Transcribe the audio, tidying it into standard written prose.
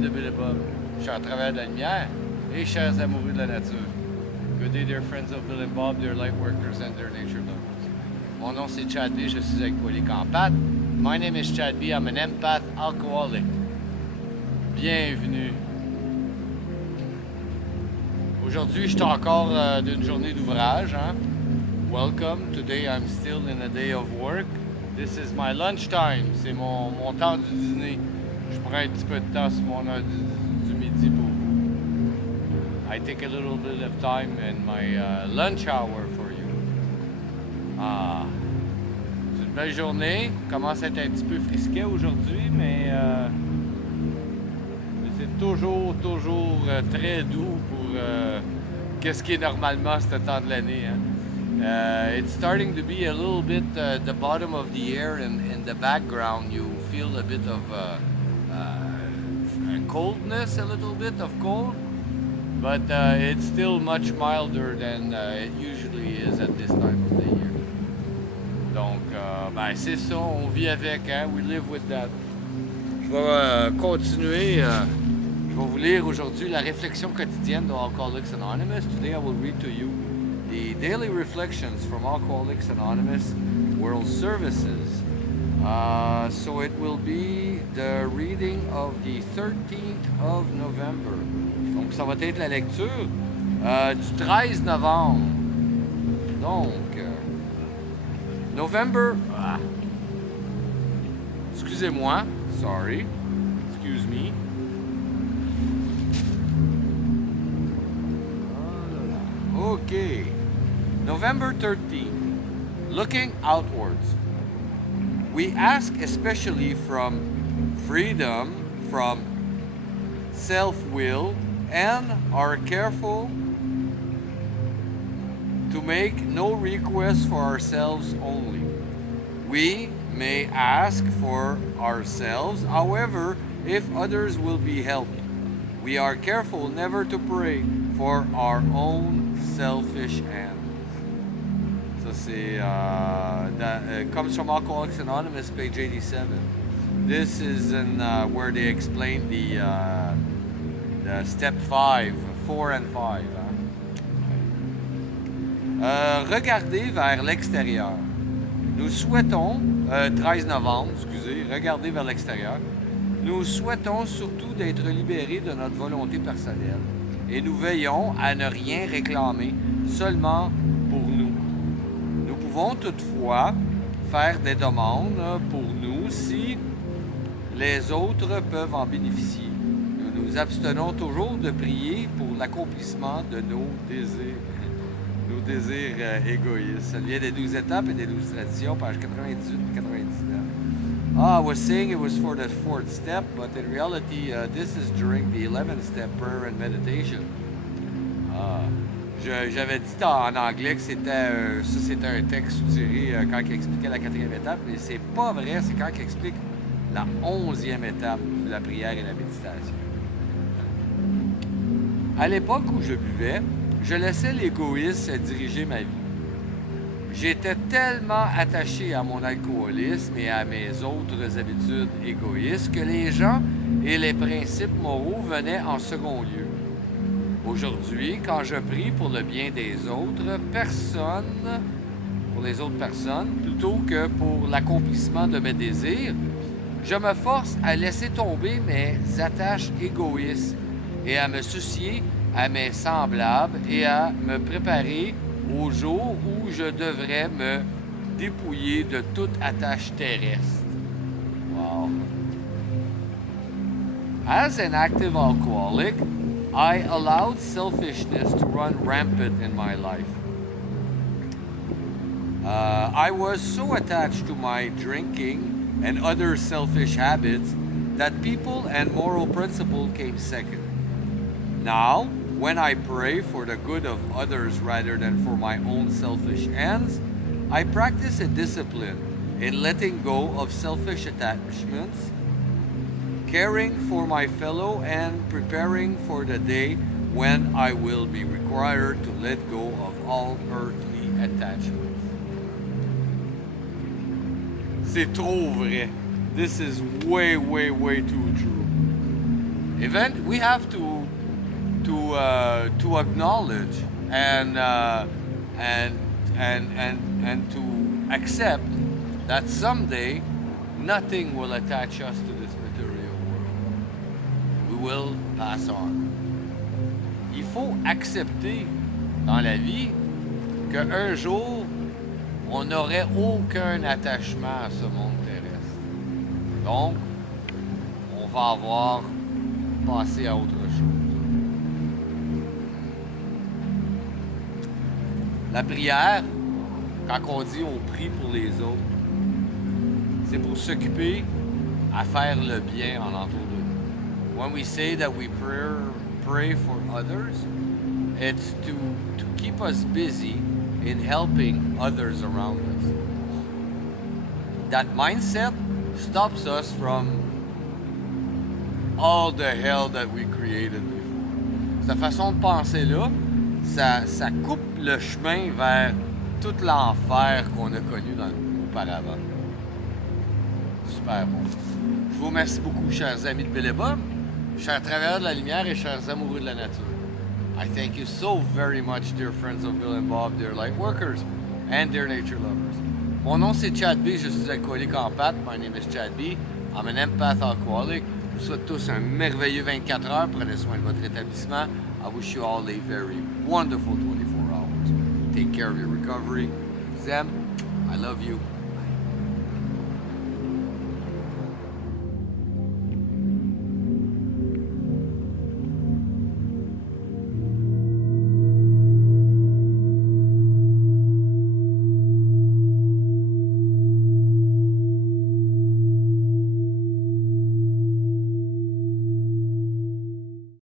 de Bill et Bob. Je suis à travers de la lumière et chers amoureux de la nature. Good day, dear friends of Bill and Bob, dear light workers and dear nature lovers. Mon nom c'est Chad B, je suis alcoolique en pâte. My name is Chad B, I'm an empath alcoholic. Bienvenue. Aujourd'hui, je suis encore d'une journée d'ouvrage. Hein? Welcome. Today, I'm still in a day of work. This is my lunchtime. C'est mon temps du dîner. Je prends un petit peu de temps sur mon heure du midi pour vous. I take a little bit of time in my lunch hour for you. C'est une belle journée. Commence à être un petit peu frisquet aujourd'hui, mais c'est toujours très doux pour qu'est-ce qui est normalement ce temps de l'année. Hein? It's starting to be a little bit the bottom of the year, and in the background you feel a bit of coldness, a little bit of cold, but it's still much milder than it usually is at this time of the year. Donc, ben c'est ça, on vit avec, hein? We live with that. Je vais continuer. Je vais vous lire aujourd'hui la réflexion quotidienne de Alcoholics Anonymous. Today I will read to you the daily reflections from Alcoholics Anonymous World Services. So it will be the reading of the 13th of November. Donc ça va être la lecture du 13 novembre. Donc, November... excusez-moi, sorry, excuse me. Okay, November 13th, looking outwards. We ask especially from freedom, from self-will, and are careful to make no requests for ourselves only. We may ask for ourselves, however, if others will be helped. We are careful never to pray for our own selfish ends. Ça c'est comes from Alcoholics Anonymous, page 87. This is where they explain the step 5, 4 and 5. Hein? Regardez vers l'extérieur. Nous souhaitons, 13 novembre, excusez, regardez vers l'extérieur. Nous souhaitons surtout d'être libérés de notre volonté personnelle et nous veillons à ne rien réclamer seulement pour nous. Nous pouvons toutefois faire des demandes pour nous si les autres peuvent en bénéficier. Nous nous abstenons toujours de prier pour l'accomplissement de nos désirs égoïstes. Ça vient des 12 étapes et des 12 traditions, page 98-99. I was saying it was for the 4th step, but in reality, this is during the 11th step, prayer and meditation. J'avais dit en anglais que c'était un texte tiré quand il expliquait la 4e étape, mais c'est pas vrai, c'est quand il explique la 11e étape de la prière et la méditation. À l'époque où je buvais, je laissais l'égoïsme diriger ma vie. J'étais tellement attaché à mon alcoolisme et à mes autres habitudes égoïstes que les gens et les principes moraux venaient en second lieu. Aujourd'hui, quand je prie pour le bien des autres personnes, plutôt que pour l'accomplissement de mes désirs, je me force à laisser tomber mes attaches égoïstes et à me soucier à mes semblables et à me préparer au jour où je devrais me dépouiller de toute attache terrestre. Wow. As an active alcoholic, I allowed selfishness to run rampant in my life. I was so attached to my drinking and other selfish habits that people and moral principle came second. Now, when I pray for the good of others rather than for my own selfish ends, I practice a discipline in letting go of selfish attachments, caring for my fellow, and preparing for the day when I will be required to let go of all earthly attachments. C'est trop vrai. This is way, way, way too true. Event we have to acknowledge and to accept that someday nothing will attach us to this material world. We will pass on. Il faut accepter dans la vie qu'un jour, on n'aurait aucun attachement à ce monde terrestre. Donc, on va avoir passé à autre chose. La prière, quand on dit on prie pour les autres, c'est pour s'occuper à faire le bien en entour de nous. When we say that we pray for others, it's to keep us busy in helping others around us. That mindset stops us from all the hell that we created before. Cette façon de penser-là, ça coupe le chemin vers tout l'enfer qu'on a connu auparavant. Super bon. Je vous remercie beaucoup, chers amis de Billabong, chers travailleurs de la lumière et chers amoureux de la nature. I thank you so very much, dear friends of Bill and Bob, dear light workers, and dear nature lovers. Mon nom c'est Chad B, je suis alcoolique en pâte. My name is Chad B. I'm an empath alcoholic. Je vous souhaite tous un merveilleux 24 heures. Prenez soin de votre établissement. I wish you all a very wonderful 24 hours. Take care of your recovery. Je vous aime. I love you.